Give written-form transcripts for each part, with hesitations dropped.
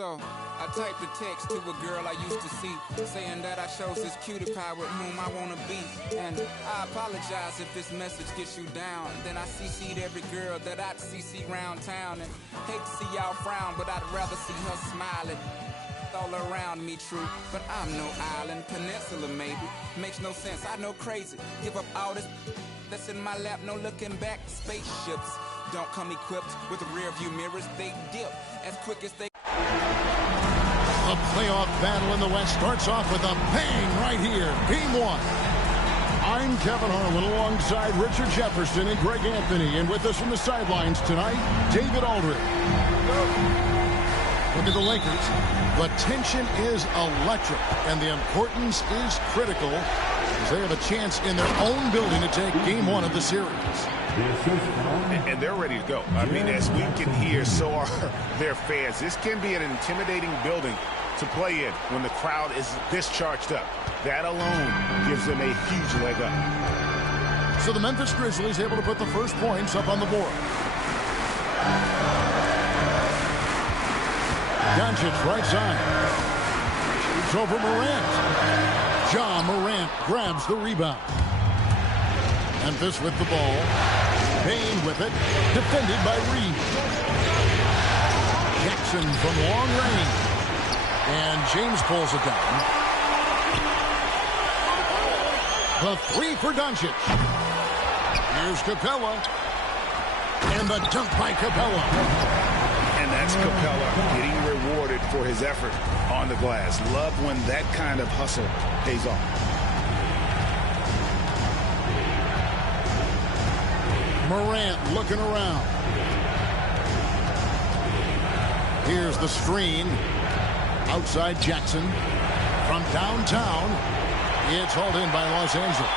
So, I typed a text to a girl I used to see, saying that I shows this cutie pie with whom I wanna be. And I apologize if this message gets you down. Then I CC'd every girl that I'd CC round town. And hate to see y'all frown, but I'd rather see her smiling. All around me true, but I'm no island, peninsula maybe. Makes no sense, I know crazy. Give up all this that's in my lap, no looking back. Spaceships don't come equipped with rear view mirrors, they dip as quick as they. The playoff battle in the West starts off with a bang right here. Game 1. I'm Kevin Harlan alongside Richard Jefferson and Greg Anthony. And with us from the sidelines tonight, David Aldridge. Look at the Lakers. The tension is electric, and the importance is critical as they have a chance in their own building to take Game 1 of the series. And they're ready to go. I mean, as we can hear, so are their fans. This can be an intimidating building to play in when the crowd is this charged up. That alone gives them a huge leg up. So the Memphis Grizzlies able to put the first points up on the board. Doncic right side. Shoots over Morant. Ja Morant grabs the rebound. Memphis with the ball. Payne with it. Defended by Reed. Jackson from long range. And James pulls it down. The three for Doncic. Here's Capella. And the dunk by Capella. And that's Capella getting rewarded for his effort on the glass. Love when that kind of hustle pays off. Morant looking around. Here's the screen. Outside Jackson. From downtown, it's hauled in by Los Angeles.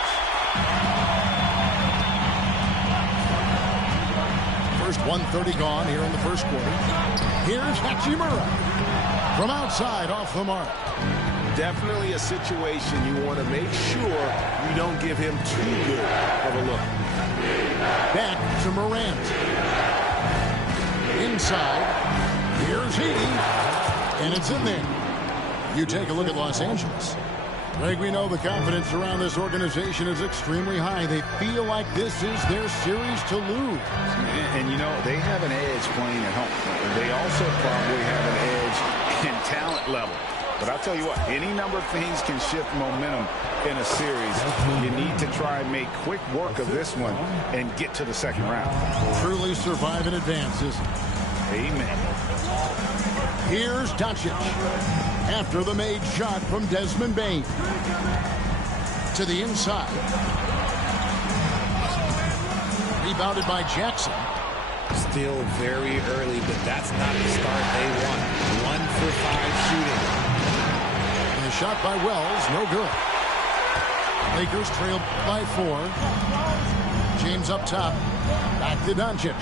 First 1:30 gone here in the first quarter. Here's Hachimura. From outside, off the mark. Definitely a situation you want to make sure you don't give him too good of a look. Back to Morant. Inside. Here's Heaney. And it's in there. You take a look at Los Angeles. Greg, we know the confidence around this organization is extremely high. They feel like this is their series to lose. And you know, they have an edge playing at home. They also probably have an edge in talent level. But I'll tell you what, any number of things can shift momentum in a series. You need to try and make quick work of this one and get to the second round. Truly survive in advance, isn't it? Amen. Here's Doncic. After the made shot from Desmond Bain. To the inside. Rebounded by Jackson. Still very early, but that's not the start they want. 1 for 5 shooting. And a shot by Wells, no good. Lakers trailed by 4. James up top. Back to Doncic.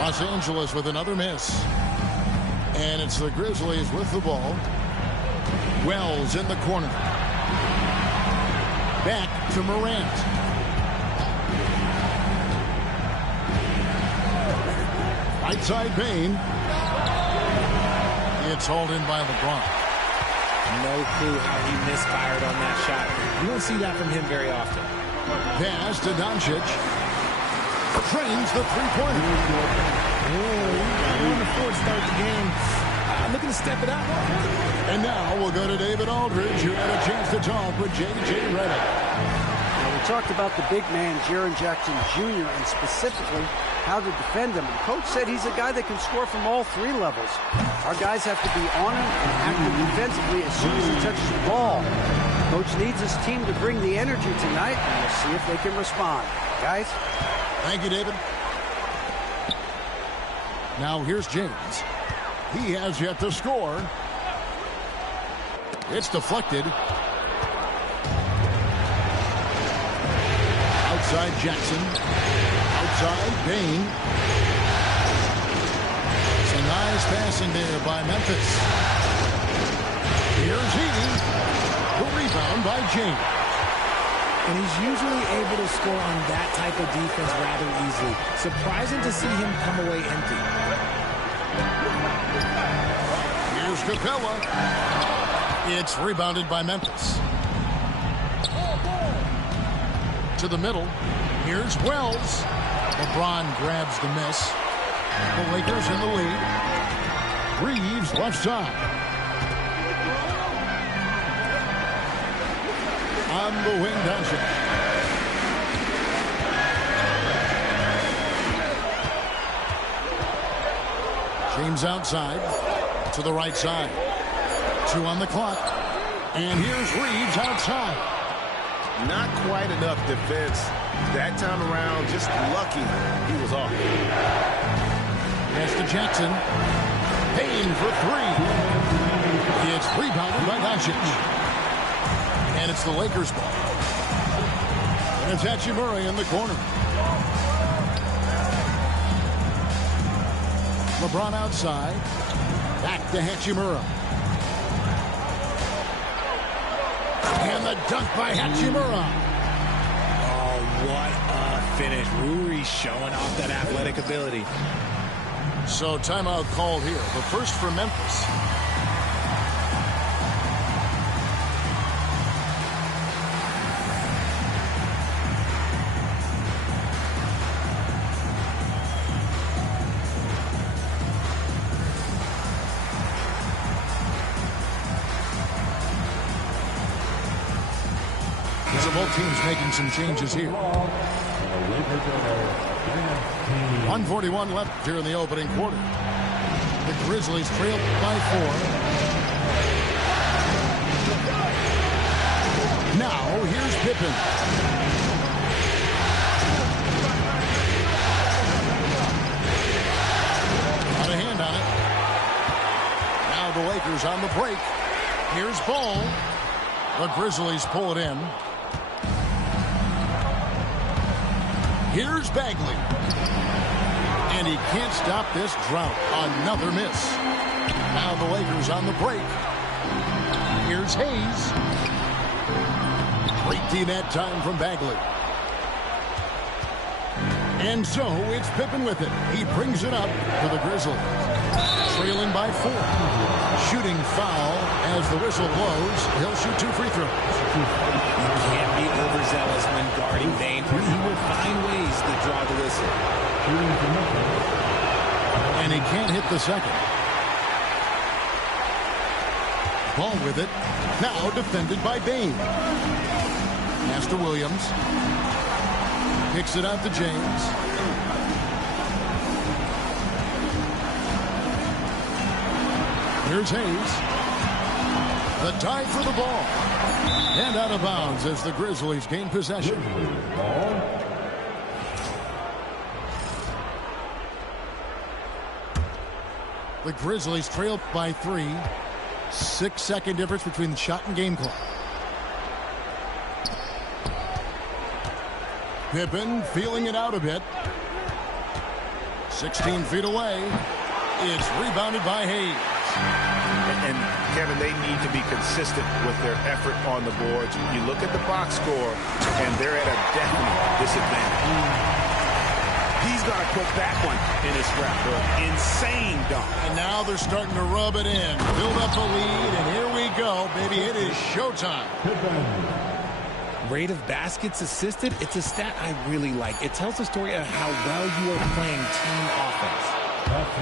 Los Angeles with another miss. And it's the Grizzlies with the ball. Wells in the corner. Back to Morant. Right side Bain. It's hauled in by LeBron. No clue how he misfired on that shot. You don't see that from him very often. Pass to Doncic. Trains the three-pointer. On the floor to start the game. Looking to step it up. And now we'll go to David Aldridge, who had a chance to talk with J.J. Redick. We talked about the big man, Jaren Jackson Jr., and specifically how to defend him. And Coach said he's a guy that can score from all 3 levels. Our guys have to be on him and active defensively as soon as he touches the ball. Coach needs his team to bring the energy tonight, and we'll see if they can respond. Guys? Thank you, David. Now here's James. He has yet to score. It's deflected. Outside Jackson. Outside Bain. It's a nice passing there by Memphis. Here's Heaney. The rebound by James. And he's usually able to score on that type of defense rather easily. Surprising to see him come away empty. Capella. It's rebounded by Memphis. To the middle. Here's Wells. LeBron grabs the miss. The Lakers in the lead. Reeves left side. On the wing, Doncic. James outside. To the right side. 2 on the clock. And here's Reeves outside. Not quite enough defense that time around. Just lucky he was off. Pass to Jackson. Payne for 3. It's rebounded by Doncic. And it's the Lakers ball. And it's Hachimura in the corner. LeBron outside. Back to Hachimura. And the dunk by Hachimura. Oh, what a finish. Ruri's showing off that athletic ability. So timeout called here. The first for Memphis. So both teams making some changes here. 1:41 left here in the opening quarter. The Grizzlies trail by 4. Now here's Pippen. Got a hand on it. Now the Lakers on the break. Here's Ball. The Grizzlies pull it in. Here's Bagley. And he can't stop this drought. Another miss. Now the Lakers on the break. Here's Hayes. Great D that time from Bagley. And so it's Pippen with it. He brings it up for the Grizzlies. Trailing by 4. Shooting foul as the whistle blows. He'll shoot 2 free throws. You can't be overzealous when guarding Bane, or he will find ways to draw the whistle. And he can't hit the second. Ball with it. Now defended by Bane. Pass to Williams. Kicks it out to James. Here's Hayes. The dive for the ball. And out of bounds as the Grizzlies gain possession. The Grizzlies trail by 3. 6-second difference between the shot and game clock. Pippen feeling it out a bit. 16 feet away. It's rebounded by Hayes. And Kevin, they need to be consistent with their effort on the boards. You look at the box score, and they're at a definite disadvantage. He's got to put that one in his scrap book. Insane dunk. And now they're starting to rub it in. Build up a lead, and here we go, baby. It is showtime. Rate of baskets assisted, it's a stat I really like. It tells the story of how well you are playing team offense.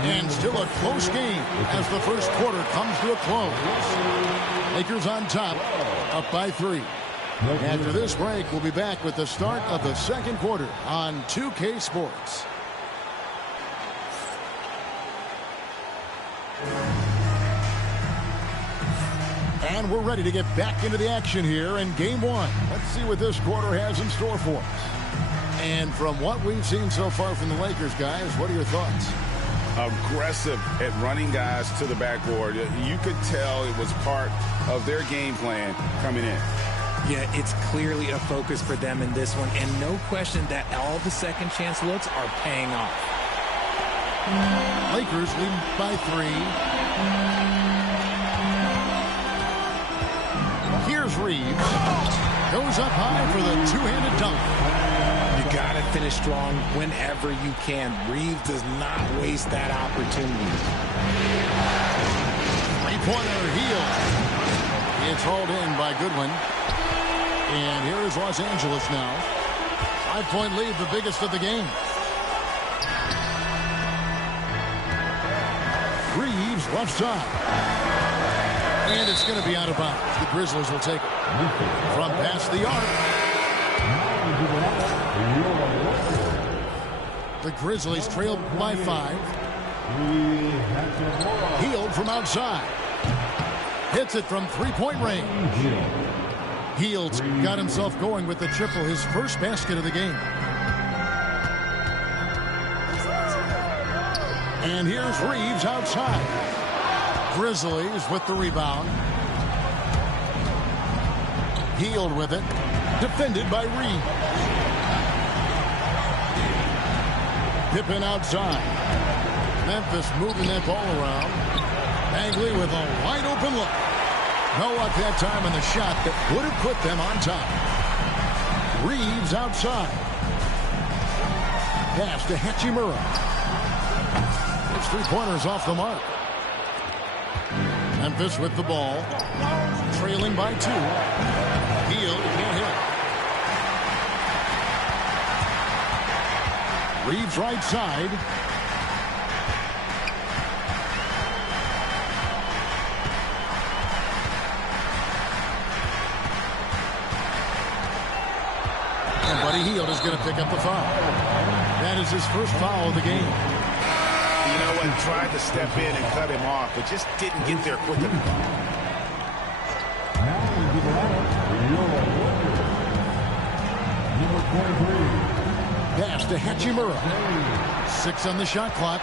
And still a close game as the first quarter comes to a close. Lakers on top, up by 3. After this break, we'll be back with the start of the second quarter on 2K Sports. And we're ready to get back into the action here in Game 1. Let's see what this quarter has in store for us. And from what we've seen so far from the Lakers, guys, what are your thoughts? Aggressive at running guys to the backboard. You could tell it was part of their game plan coming in. Yeah, it's clearly a focus for them in this one, and no question that all the second chance looks are paying off. Lakers lead by 3. Here's Reeves. Goes up high for the two-handed dunk. You got to finish strong whenever you can. Reeves does not waste that opportunity. three-pointer, Hield. It's hauled in by Goodwin. And here is Los Angeles now. 5-point lead, the biggest of the game. Reeves left side. And it's going to be out of bounds. The Grizzlies will take it from past the arc. The Grizzlies trail by 5. Hield from outside. Hits it from three-point range. Hield's got himself going with the triple, his first basket of the game. And here's Reeves outside. Grizzlies with the rebound. Hield with it. Defended by Reeves. Pippen outside. Memphis moving that ball around. Bagley with a wide open look. No luck that time on the shot that would have put them on top. Reeves outside. Pass to Hachimura. His three-pointers off the mark. Memphis with the ball. Trailing by 2. Hield can't hit. Reeves right side. And Buddy Hield is going to pick up the foul. That is his first foul of the game. You know what? Tried to step in and cut him off, but just didn't get there quick enough. Pass to Hachimura. 6 on the shot clock.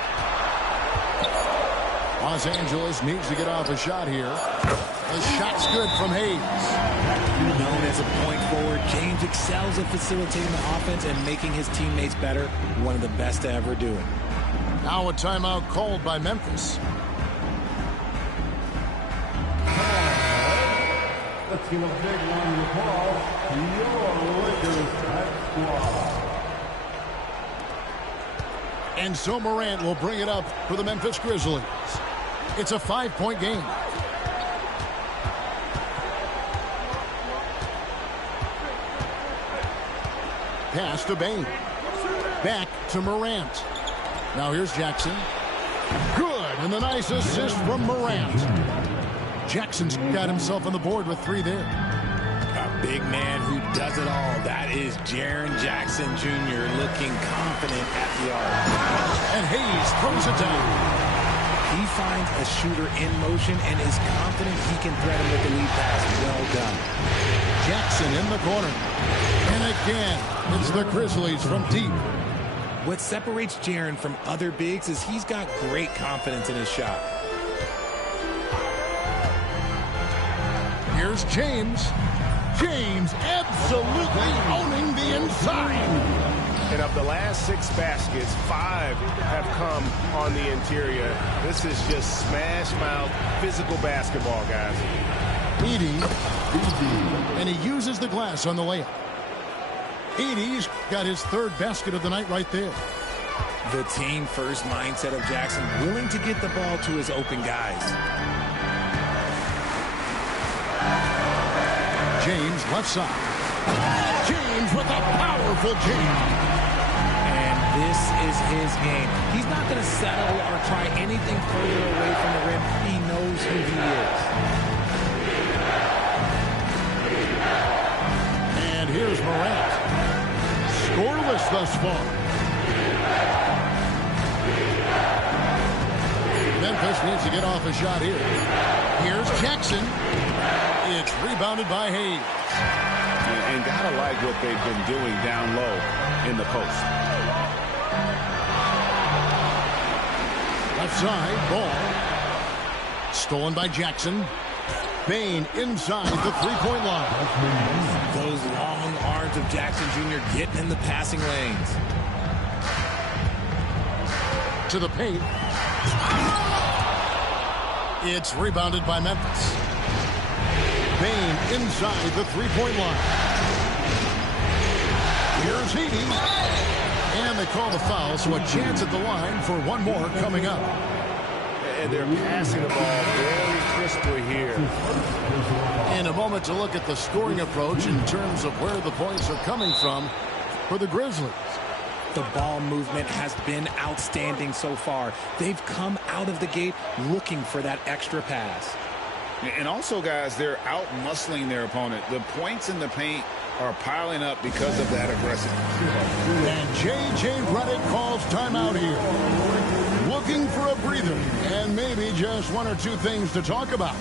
Los Angeles needs to get off a shot here. The shot's good from Hayes. Known as a point forward, James excels at facilitating the offense and making his teammates better. One of the best to ever do it. Now a timeout called by Memphis. Let's give a big round of applause to your Lakers squad. And so Morant will bring it up for the Memphis Grizzlies. It's a 5-point game. Pass to Bain. Back to Morant. Now here's Jackson. Good, and the nice assist from Morant. Jackson's got himself on the board with 3 there. A big man who does it all. That is Jaren Jackson Jr. looking confident at the arc. And Hayes throws it down. He finds a shooter in motion and is confident he can thread him with the lead pass. Well done. Jackson in the corner. And again, it's the Grizzlies from deep. What separates Jaren from other bigs is he's got great confidence in his shot. Here's James. James absolutely owning the inside. And of the last 6 baskets, 5 have come on the interior. This is just smash mouth physical basketball, guys. Edey. And he uses the glass on the layup. Edey's got his 3rd basket of the night right there. The team first mindset of Jackson, willing to get the ball to his open guys. James left side. James with a powerful jam. And this is his game. He's not going to settle or try anything further away from the rim. He knows who he is. And here's Morant. Scoreless thus far. Memphis needs to get off a shot here. Here's Jackson. It's rebounded by Hayes. And gotta like what they've been doing down low in the post. Left side, ball. Stolen by Jackson. Bain inside the three-point line. Those long arms of Jackson Jr. getting in the passing lanes. To the paint. It's rebounded by Memphis. Bain inside the three-point line. Here's Edey. And they call the foul, so a chance at the line for one more coming up. and they're passing the ball very crisply here. In a moment to look at the scoring approach in terms of where the points are coming from for the Grizzlies. The ball movement has been outstanding so far. They've come out of the gate looking for that extra pass. And also, guys, they're out-muscling their opponent. The points in the paint are piling up because of that aggressiveness. And J.J. Redick calls timeout here. Looking for a breather and maybe just one or two things to talk about.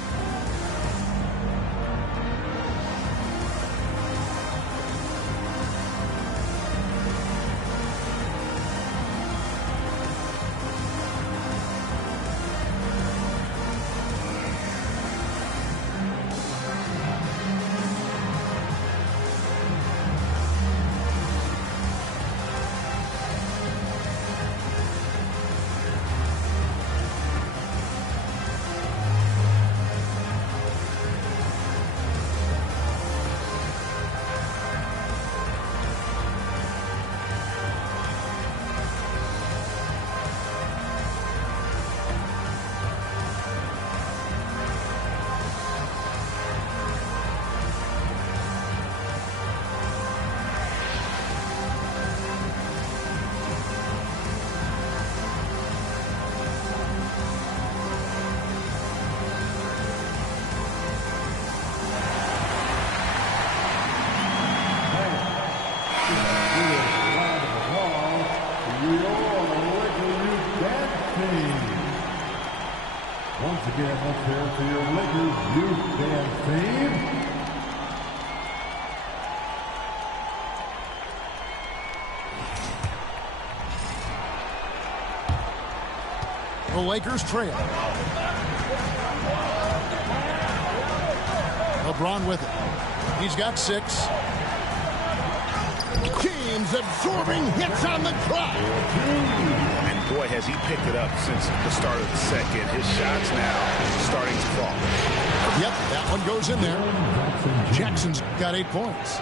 Once again, let's hear it for your Lakers youth dance team. The Lakers trail. LeBron with it. He's got 6. James absorbing hits on the clock. And boy, has he picked it up since the start of the second. His shots now starting to fall. Yep, that one goes in there. Jackson's got 8 points.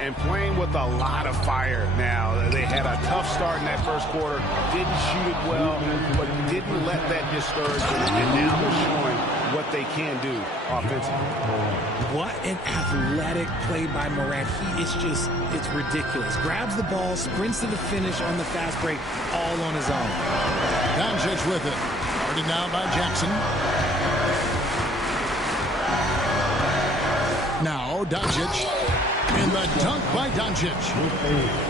And playing with a lot of fire now. They had a tough start in that first quarter. Didn't shoot it well, but didn't let that discourage them. And now they're showing what they can do offensively. What an athletic play by Morant. He is just, it's ridiculous. Grabs the ball, sprints to the finish on the fast break, all on his own. Doncic with it. Guarded now by Jackson. Now Doncic. And the dunk by Doncic.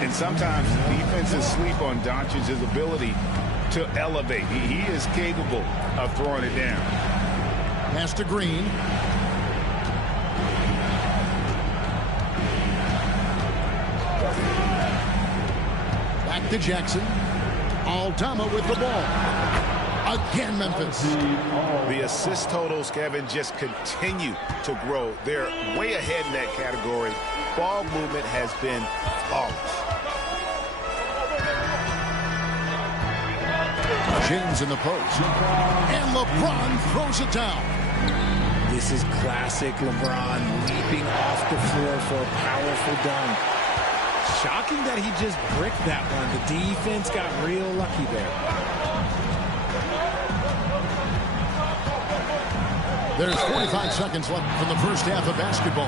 And sometimes defenses sleep on Doncic's ability to elevate. He is capable of throwing it down. Pass to Green. Back to Jackson. Aldama with the ball. Again, Memphis. The assist totals, Kevin, just continue to grow. They're way ahead in that category. Ball movement has been flawless. James in the post. And LeBron throws it down. This is classic LeBron leaping off the floor for a powerful dunk. Shocking that he just bricked that one. The defense got real lucky there. There's 45 seconds left from the first half of basketball.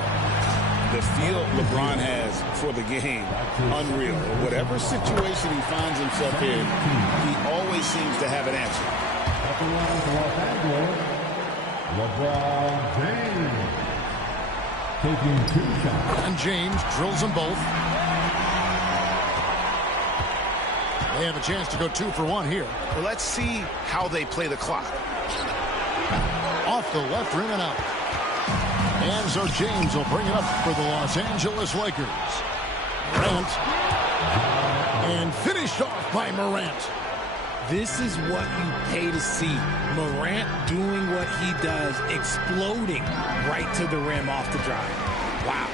The feel LeBron has for the game, unreal. Whatever situation he finds himself in, he always seems to have an answer. LeBron James taking 2 shots. And James drills them both. They have a chance to go 2 for 1 here. Well, let's see how they play the clock. Off the left rim and out. And so James will bring it up for the Los Angeles Lakers. Morant. And finished off by Morant. This is what you pay to see. Morant doing what he does, exploding right to the rim off the drive. Wow.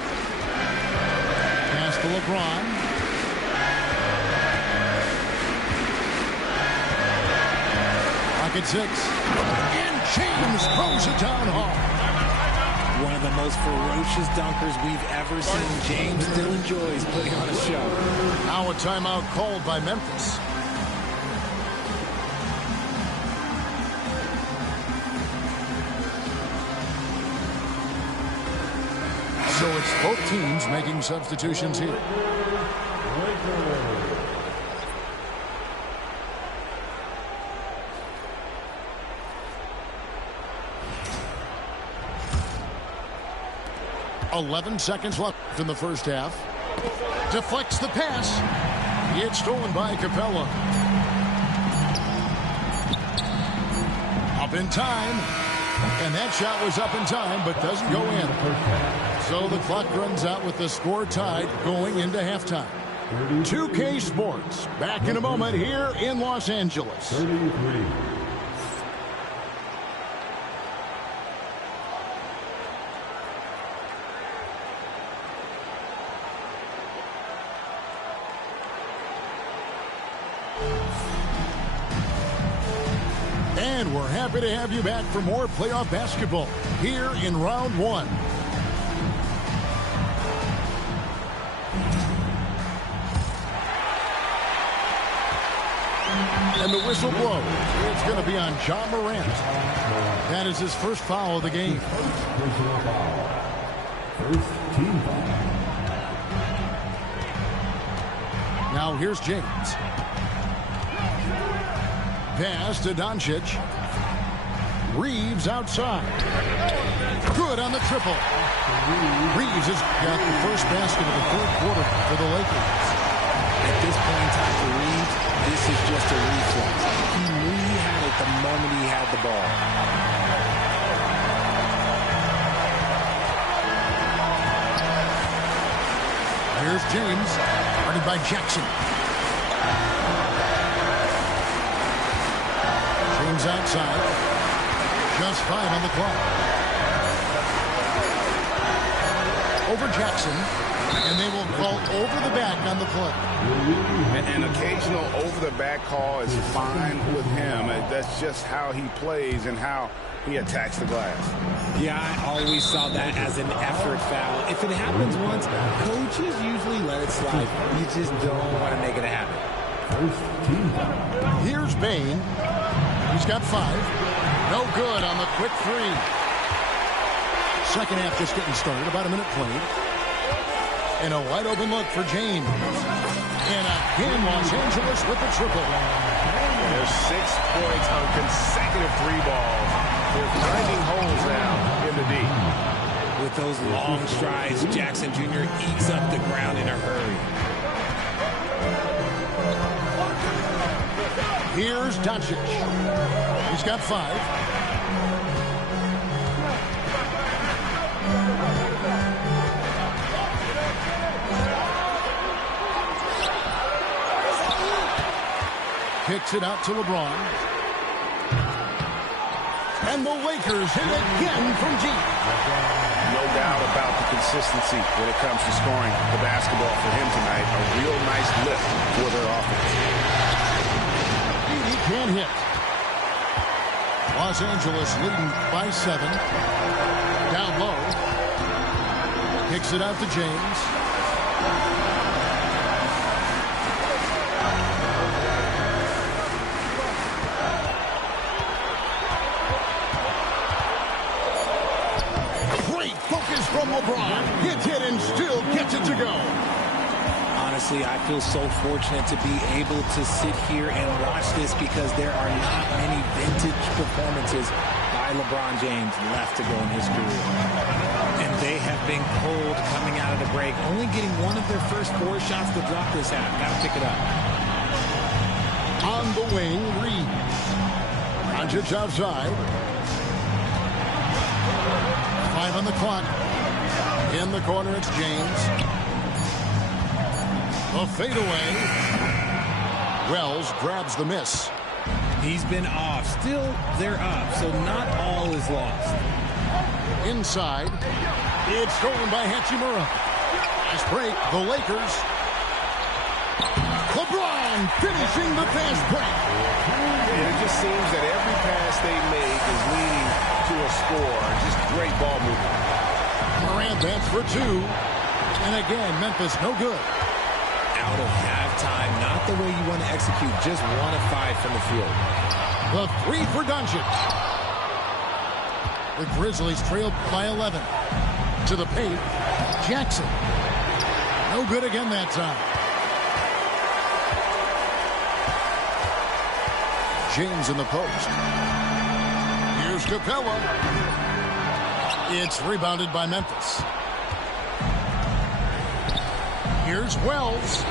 Pass to LeBron. Pocket 6. And James throws it down hard. One of the most ferocious dunkers we've ever seen. James still enjoys putting on a show. Now a timeout called by Memphis. it's both teams making substitutions here. Lakers. 11 seconds left in the first half. Deflects the pass. It's stolen by Capella. Up in time. And that shot was up in time, but doesn't go in. So the clock runs out with the score tied going into halftime. 2K Sports, back in a moment here in Los Angeles. 33. And we're happy to have you back for more playoff basketball here in round one. And the whistle blows. It's going to be on John Morant. That is his first foul of the game. Personal foul. First team foul. Now here's James. Pass to Doncic. Reeves outside. Good on the triple. Reeves has got the first basket of the third quarter for the Lakers. At this point in time for Reeves, this is just a reflex. He knew he had it the moment he had the ball. Here's James, guarded by Jackson. James outside. Just 5 on the clock. Over Jackson. And they will call over the back on the play. An occasional over-the-back call is fine with him. That's just how he plays and how he attacks the glass. Yeah, I always saw that as an effort foul. If it happens once, coaches usually let it slide. You just don't want to make it a habit. First team foul. Here's Bain. He's got 5. No good on the quick 3. Second half just getting started. About a minute played. And a wide open look for James. And again, Los Angeles with the triple. There's 6 points on consecutive 3 balls. They're finding holes now in the D. With those long strides, Jackson Jr. eats up the ground in a hurry. Here's Doncic. He's got 5. Kicks it out to LeBron. And the Lakers hit again from deep. No doubt about the consistency when it comes to scoring the basketball for him tonight. A real nice lift for their offense. He can't hit. Los Angeles leading by 7. Down low. Kicks it out to James. From LeBron. Hits it and still gets it to go. Honestly, I feel so fortunate to be able to sit here and watch this because there are not many vintage performances by LeBron James left to go in his career. And they have been cold coming out of the break, only getting one of their first 4 shots to drop this half. Got to pick it up. On the wing, Reeves. Doncic outside. 5 on the clock. In the corner, it's James. A fadeaway. Wells grabs the miss. He's been off. Still, they're up, so not all is lost. Inside. It's stolen by Hachimura. Nice break. The Lakers. LeBron finishing the fast break. And it just seems that every pass they make is leading to a score. Just great ball movement. Morant bats for 2. And again, Memphis no good. Out of halftime, not the way you want to execute. Just 1 of 5 from the field. The 3 for Doncic. The Grizzlies trailed by 11. To the paint. Jackson. No good again that time. James in the post. Here's Capella. It's rebounded by Memphis. Here's Wells.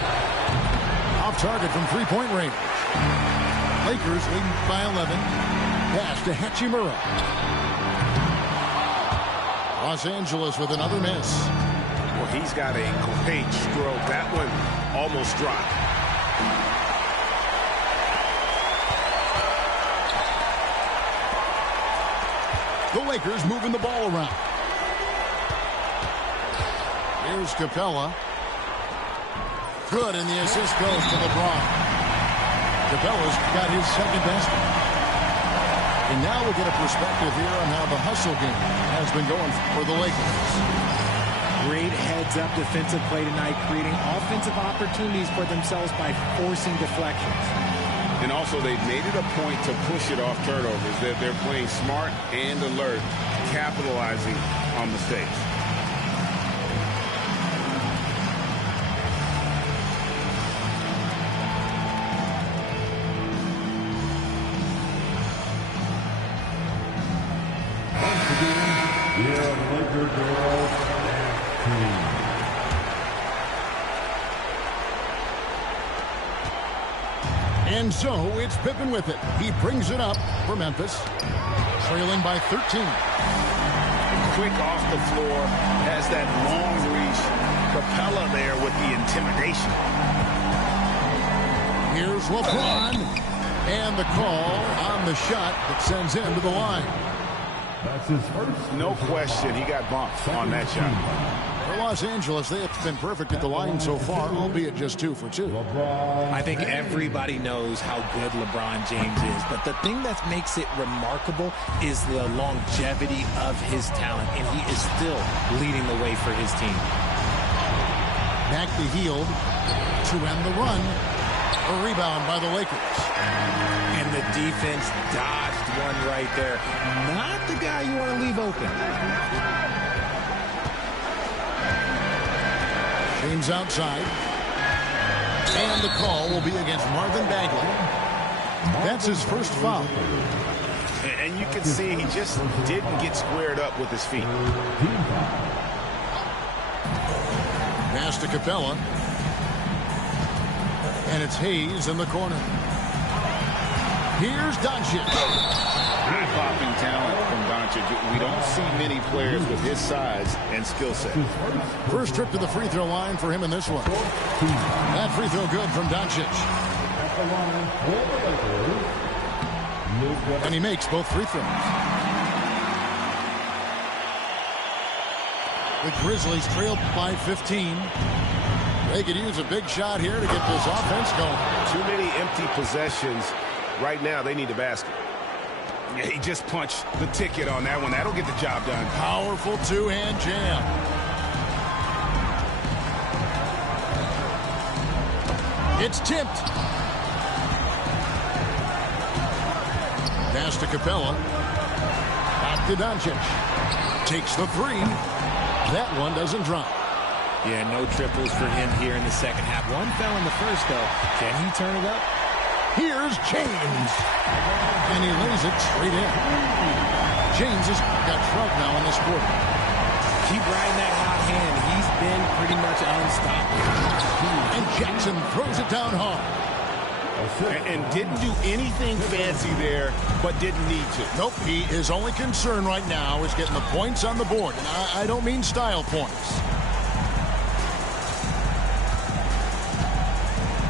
Off target from three-point range. Lakers leading by 11. Pass to Hachimura. Los Angeles with another miss. Well, he's got a great stroke. That one almost dropped. The Lakers moving the ball around. Here's Capella. Good, and the assist goes to LeBron. Capella's got his second basket. And now we'll get a perspective here on how the hustle game has been going for the Lakers. Great heads-up defensive play tonight, creating offensive opportunities for themselves by forcing deflections. And also, they've made it a point to push it off turnovers. They're playing smart and alert, capitalizing on mistakes. And so it's Pippen with it. He brings it up for Memphis, trailing by 13. Quick off the floor, has that long reach. Capella there with the intimidation. Here's LeBron, and the call on the shot that sends him to the line. That's his first. No question, he got bumped on that shot. For Los Angeles, they have been perfect at the line so far, albeit just 2 for 2. I think everybody knows how good LeBron James is, but the thing that makes it remarkable is the longevity of his talent, and he is still leading the way for his team. Back to Hield to end the run. A rebound by the Lakers. And the defense dodged one right there. Not the guy you want to leave open. James outside. And the call will be against Marvin Bagley. That's his first foul. And you can see he just didn't get squared up with his feet. Pass to Capella. And it's Hayes in the corner. Here's Doncic. Eye-popping talent from Doncic. We don't see many players with his size and skill set. First trip to the free throw line for him in this one. That free throw good from Doncic. And he makes both free throws. The Grizzlies trailed by 15. They could use a big shot here to get this offense going. Too many empty possessions. Right now, they need a basket. Yeah, he just punched the ticket on that one. That'll get the job done. Powerful two-hand jam. It's tipped. Pass to Capella. Back to Doncic. Takes the three. That one doesn't drop. Yeah, no triples for him here in the second half. One fell in the first, though. Can he turn it up? Here's James. And he lays it straight in. James has got 12 now in this quarter. Keep riding that hot hand. He's been pretty much unstoppable. And Jackson throws it down hard. And didn't do anything fancy there, but didn't need to. Nope, his only concern right now is getting the points on the board. And I don't mean style points.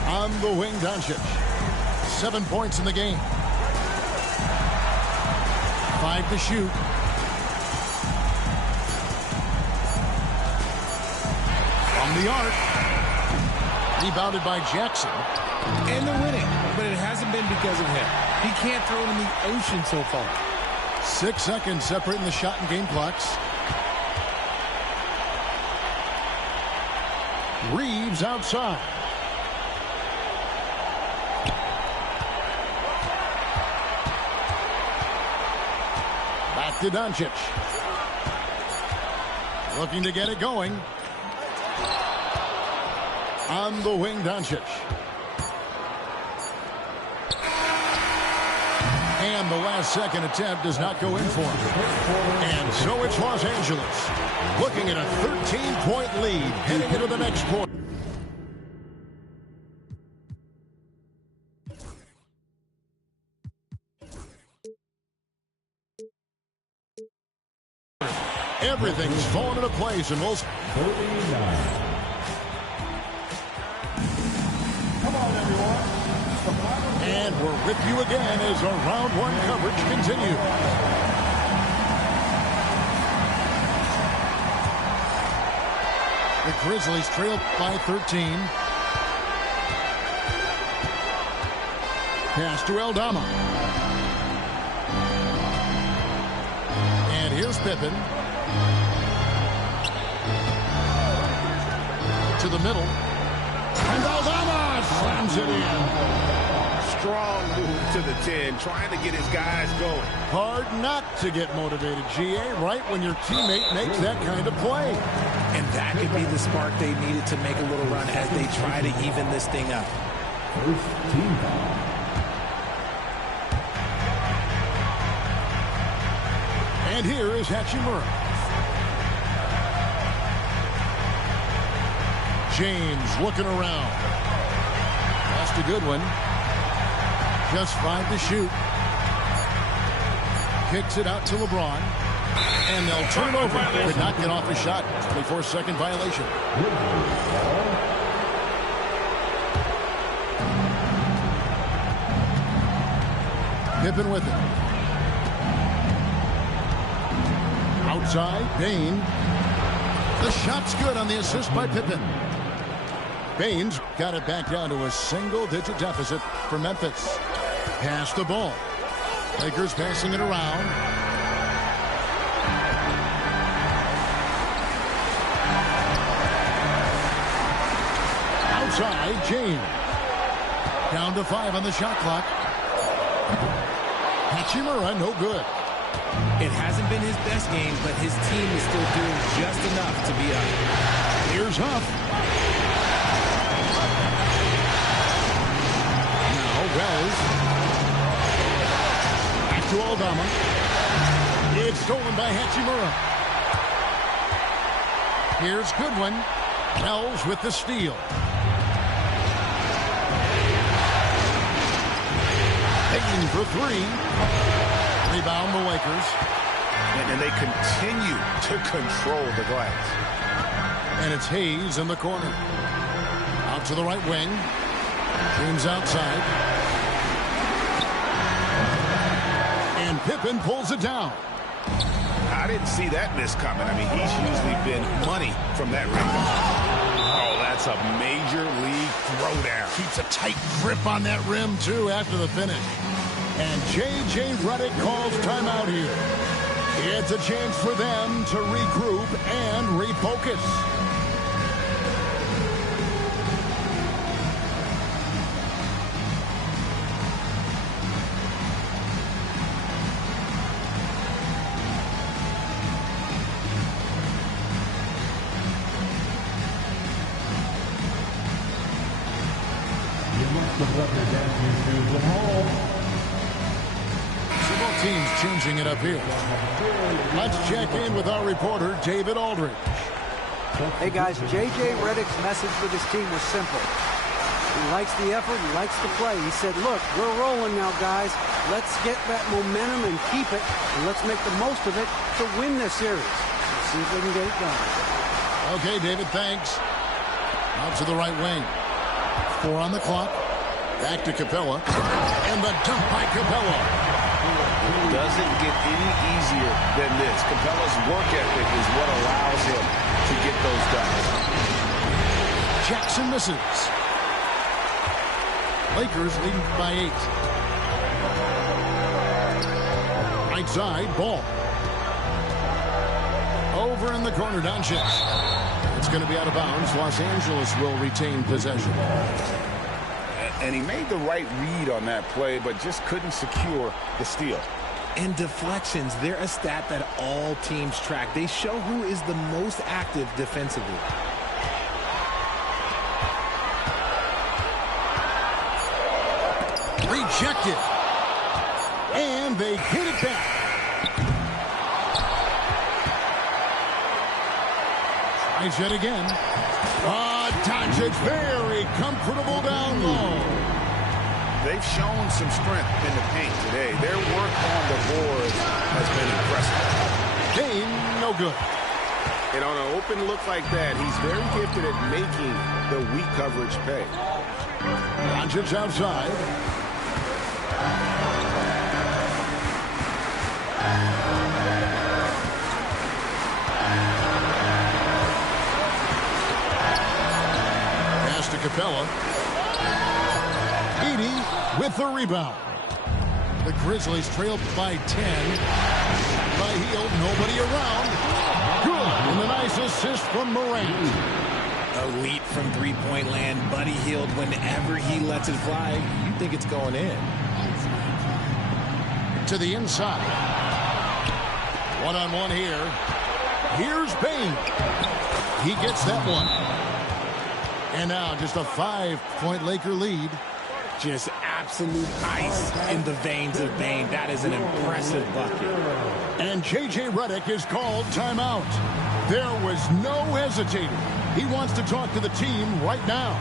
On the wing, Doncic. 7 points in the game. 5 to shoot. From the arc. Rebounded by Jackson. And they're winning, but it hasn't been because of him. He can't throw it in the ocean so far. 6 seconds separating the shot and game clocks. Reeves outside. Back to Doncic. Looking to get it going. On the wing, Doncic. And the last second attempt does not go in for him. And so it's Los Angeles looking at a 13-point lead heading into the next quarter. Everything's falling into place, and we'll... 39. Come on, everyone. And we're with you again as our round one coverage continues. The Grizzlies trail by 13. Pass to Aldama. And here's Pippen. To the middle. And Aldama slams it in. Strong move to the 10, trying to get his guys going. Hard not to get motivated, GA, right when your teammate makes that kind of play. And that could be the spark they needed to make a little run as they try to even this thing up. First team foul. And here is Hachimura. James looking around. Lost a good one. Just 5 to shoot. Kicks it out to LeBron. And they'll turn it over. Could not get off a shot. 24-second violation. Pippen with it. Outside, Bain. The shot's good on the assist by Pippen. Baines got it back down to a single-digit deficit for Memphis. Pass the ball. Lakers passing it around. Outside, James. Down to 5 on the shot clock. Hachimura, no good. It hasn't been his best game, but his team is still doing just enough to be up. Here's Huff. Now Wells. Back to Aldama. It's stolen by Hachimura. Here's Goodwin. Wells with the steal. Taking for 3. Rebound the Lakers. And they continue to control the glass. And it's Hayes in the corner. Out to the right wing. James outside. And Pippen pulls it down. I didn't see that miss coming. I mean, he's usually been money from that rim. Oh, that's a major league throwdown. Keeps a tight grip on that rim, too, after the finish. And J.J. Redick calls timeout here. It's a chance for them to regroup and refocus. You must have left your dancing shoes at home. Both teams changing it up here. Let's check in with our reporter, David Aldridge. Hey, guys, J.J. Redick's message with his team was simple. He likes the effort. He likes the play. He said, look, we're rolling now, guys. Let's get that momentum and keep it, and let's make the most of it to win this series. Let's see if we can get it done. Okay, David, thanks. Out to the right wing. 4 on the clock. Back to Capella. And the dunk by Capella. It doesn't get any easier than this. Capella's work ethic is what allows him to get those dunks. Jackson misses. Lakers leading by 8. Right side, ball. Over in the corner, Doncic. It's going to be out of bounds. Los Angeles will retain possession. And he made the right read on that play, but just couldn't secure the steal. And deflections, they're a stat that all teams track. They show who is the most active defensively. Rejected. And they hit it back. Tries it again. Doncic very comfortable down low. They've shown some strength in the paint today. Their work on the boards has been impressive. Game no good. And on an open look like that, he's very gifted at making the weak coverage pay. Doncic outside. Pass to Capella. Edey with the rebound. The Grizzlies trailed by 10. By Hield, nobody around. Good. And a nice assist from Morant. Elite from three-point land. Buddy Hield, whenever he lets it fly, you think it's going in. To the inside. One-on-one here. Here's Bane. He gets that one. And now just a 5-point Laker lead. Just absolute ice in the veins of Bane. That is an impressive bucket. And J.J. Redick is called timeout. There was no hesitating. He wants to talk to the team right now.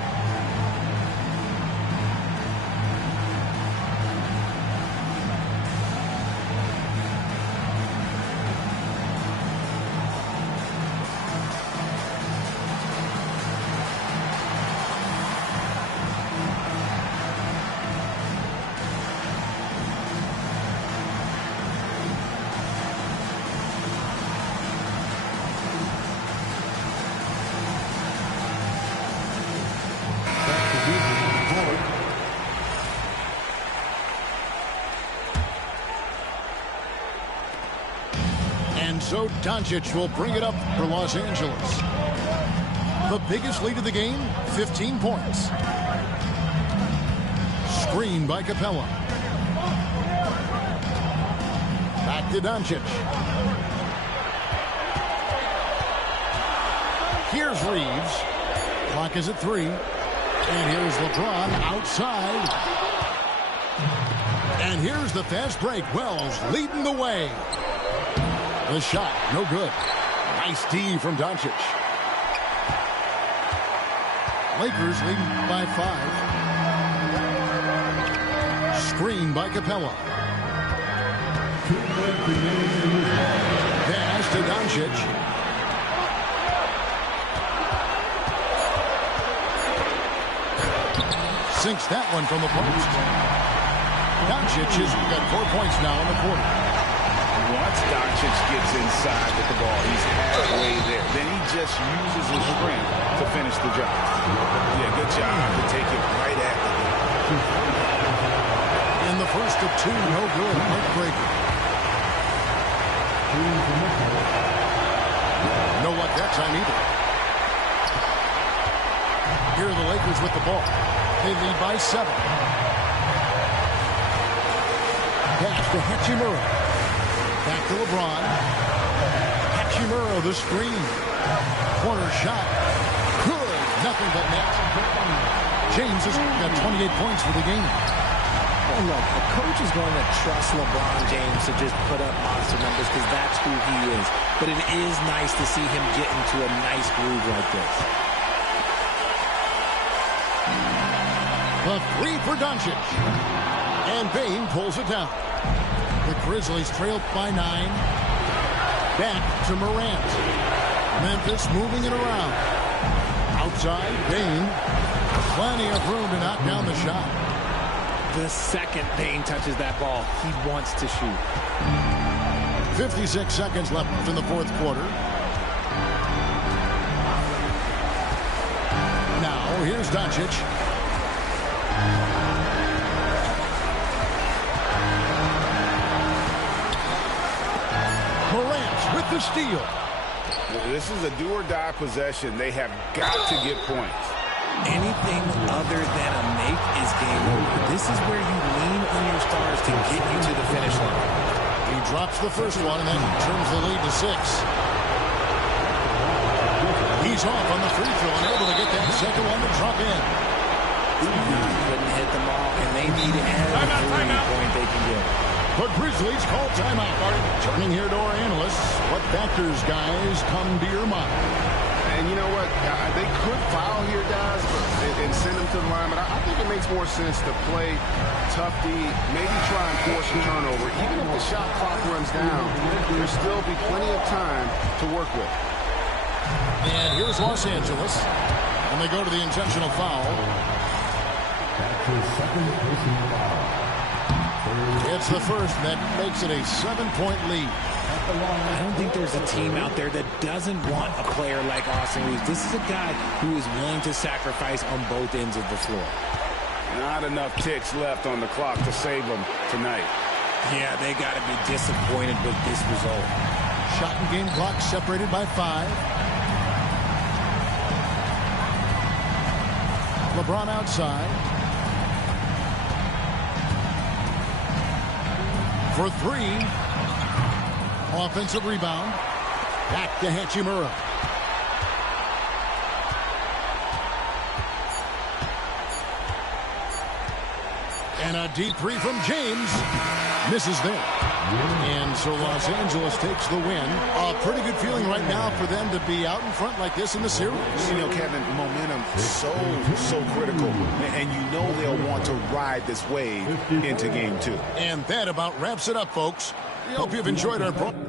So Doncic will bring it up for Los Angeles. The biggest lead of the game, 15 points. Screen by Capella. Back to Doncic. Here's Reeves. Clock is at 3. And here's LeBron outside. And here's the fast break. Wells leading the way. The shot, no good. Nice D from Doncic. Lakers leading by 5. Screen by Capella. Pass to Doncic. Sinks that one from the post. Doncic has got 4 points now in the quarter. Once Doncic gets inside with the ball, he's halfway there. Then he just uses his strength to finish the job. Yeah, good job to take it right at the goal. In the first of 2, no good. Heartbreaker. No luck that time either. Here are the Lakers with the ball. They lead by 7. Pass to Hachimura. Back to LeBron. Hachimura, the screen. Corner shot. Good. Nothing but net. James has got 28 points for the game. Well, look, a coach is going to trust LeBron James to just put up monster numbers because that's who he is. But it is nice to see him get into a nice groove like this. The 3 for Doncic. And Bane pulls it down. The Grizzlies trailed by 9. Back to Morant. Memphis moving it around. Outside, Bane. Plenty of room to knock down the shot. The second Bane touches that ball, he wants to shoot. 56 seconds left in the fourth quarter. Now, here's Doncic. With the steal. This is a do-or-die possession. They have got to get points. Anything other than a make is game over. This is where you lean on your stars to get you to the finish line. He drops the first one and then turns the lead to 6. He's off on the free throw and able to get that second one to drop in. Couldn't hit them all, and they need every The Grizzlies call timeout. Turning here to our analysts. What factors, guys, come to your mind? And you know what? They could foul here, guys, and send them to the line. But I think it makes more sense to play tough D, maybe try and force a turnover. Even if the shot clock runs down, there'll still be plenty of time to work with. And here's Los Angeles. And they go to the intentional foul. That's his second personal foul. It's the first that makes it a 7-point lead. I don't think there's a team out there that doesn't want a player like Austin Reeves. This is a guy who is willing to sacrifice on both ends of the floor. Not enough ticks left on the clock to save them tonight. Yeah, they got to be disappointed with this result. Shot and game clock separated by 5. LeBron outside. For 3. Offensive rebound. Back to Hachimura. And a deep 3 from James. Misses there. And so Los Angeles takes the win. A pretty good feeling right now for them to be out in front like this in the series. You know, Kevin, momentum so critical. And you know they'll want to ride this wave into game 2. And that about wraps it up, folks. We hope you've enjoyed our program.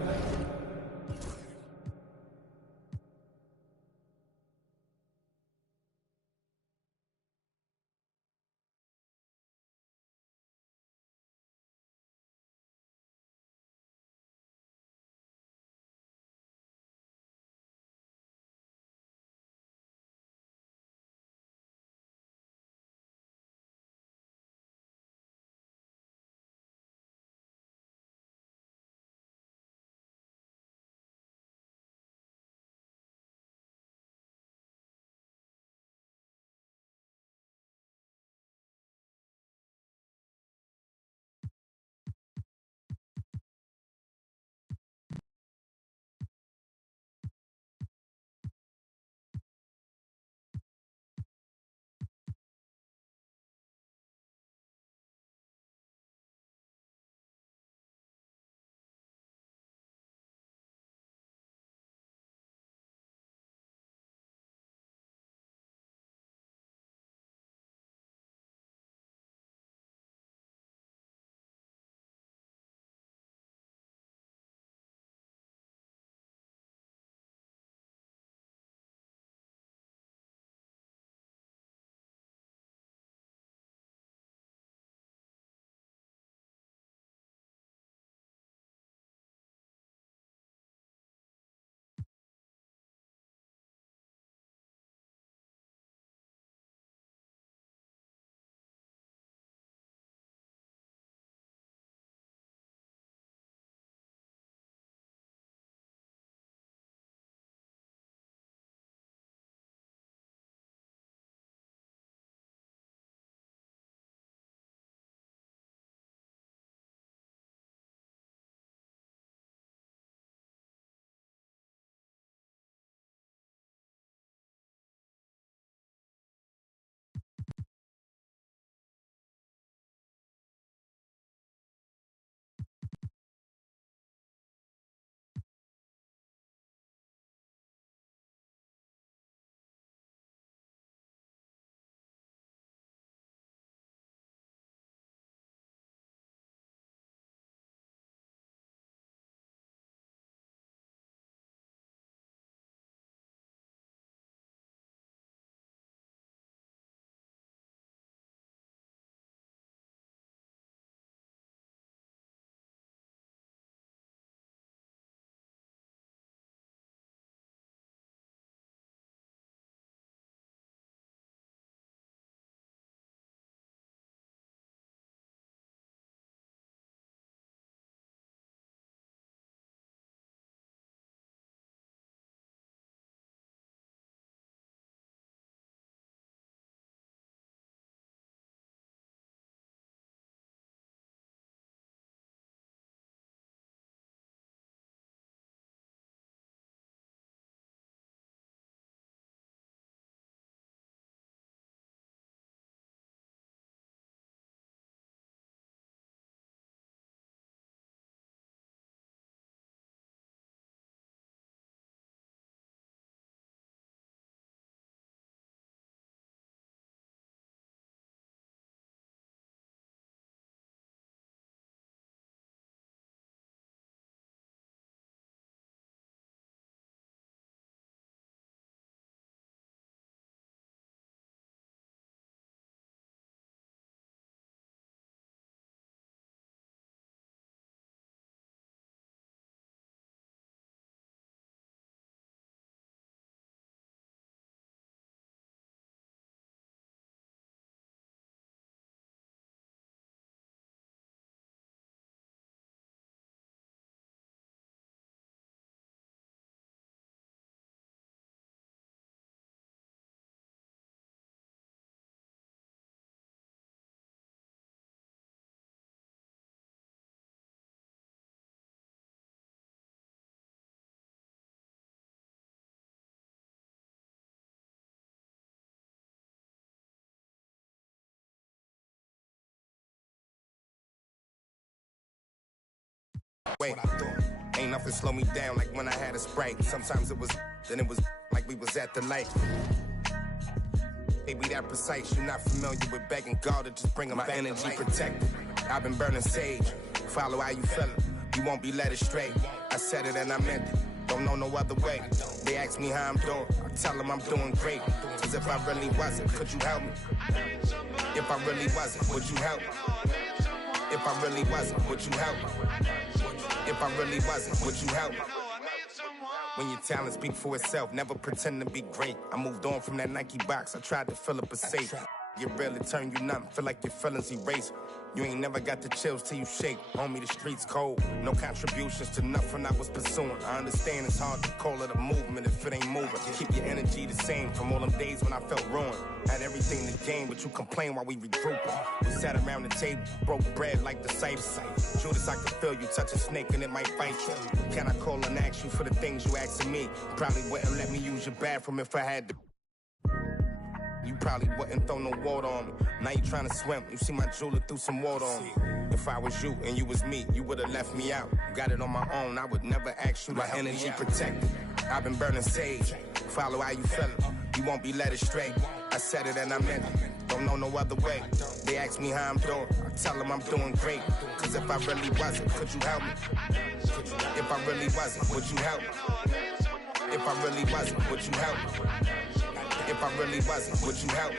Wait, ain't nothing slow me down like when I had a Sprite. Sometimes it was, then it was like we was at the light. They be that precise, you're not familiar with begging God to just bring them my energy protected. I've been burning sage, follow how you feelin', you won't be led astray. I said it and I meant it, don't know no other way. They ask me how I'm doing, I tell them I'm doing great. Cause if I really wasn't, could you help me? If I really wasn't, would you help me? If I really wasn't, would you help me? If I really wasn't, would you help me? When your talent speak for itself, never pretend to be great. I moved on from that Nike box, I tried to fill up a safe. Get real, it turn you numb, feel like your feelings erase. You ain't never got the chills till you shake. Homie, the streets cold, no contributions to nothing I was pursuing. I understand it's hard to call it a movement if it ain't moving. Keep your energy the same from all them days when I felt ruined. Had everything to gain, but you complain while we regrouping. We sat around the table, broke bread like disciples. Judas, I could feel you touch a snake and it might bite you. Can I call and ask you for the things you asking me? Probably wouldn't let me use your bathroom if I had to. You probably wouldn't throw no water on me. Now you trying to swim, you see my jeweler threw some water on me. If I was you and you was me, you would've left me out. Got it on my own, I would never ask you to help me. My energy protected, I've been burning sage. Follow how you feelin', you won't be led astray. I said it and I meant it, don't know no other way. They ask me how I'm doing, I tell them I'm doing great. Cause if I really wasn't, could you help me? If I really wasn't, would you help me? If I really wasn't, would you help me? If I really wasn't, would you help me?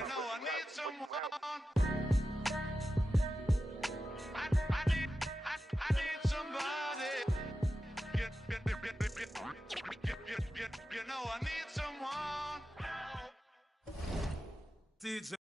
DJ